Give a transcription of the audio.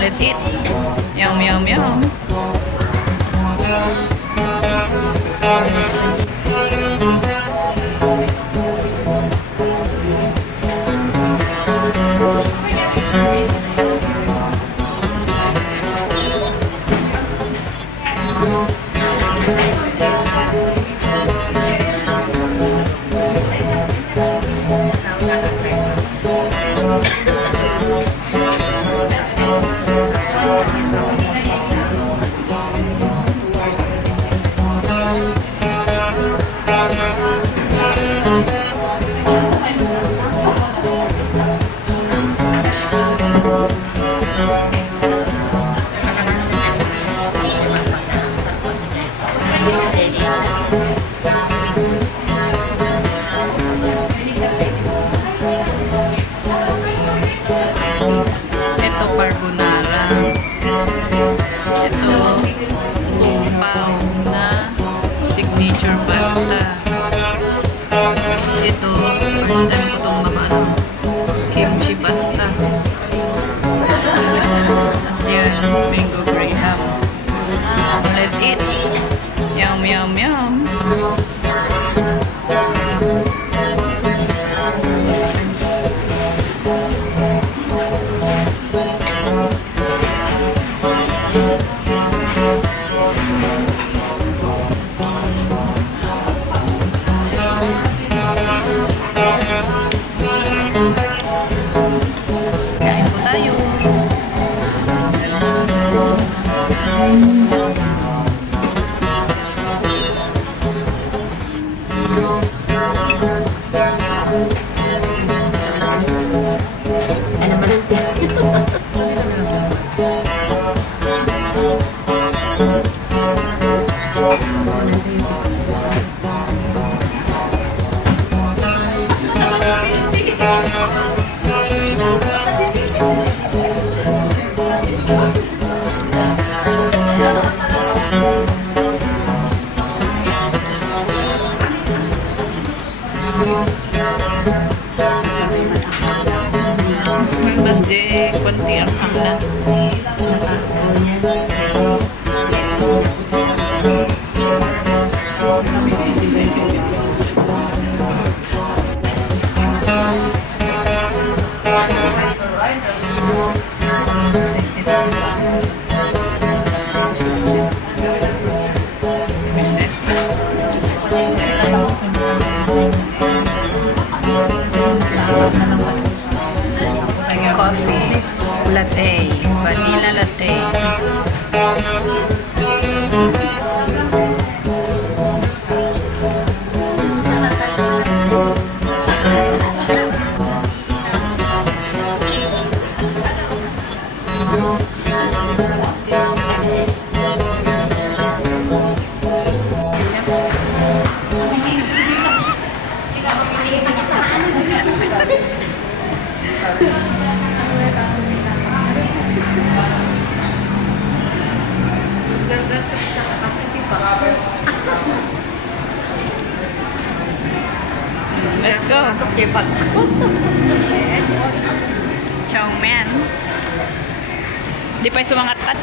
Let's eat. Yum, yum, yum. Ito carbonara. Ito kung pao na signature pasta. Ito first time ko itong makaano, kimchi pasta. Tapos yan, mango graham. Let's eat. Yum, yum, yum. Kain po tayo. Mas di konti ang hangla. Coffee latte, vanilla latte. Let's go. Chow man. Di pa sumangat-at.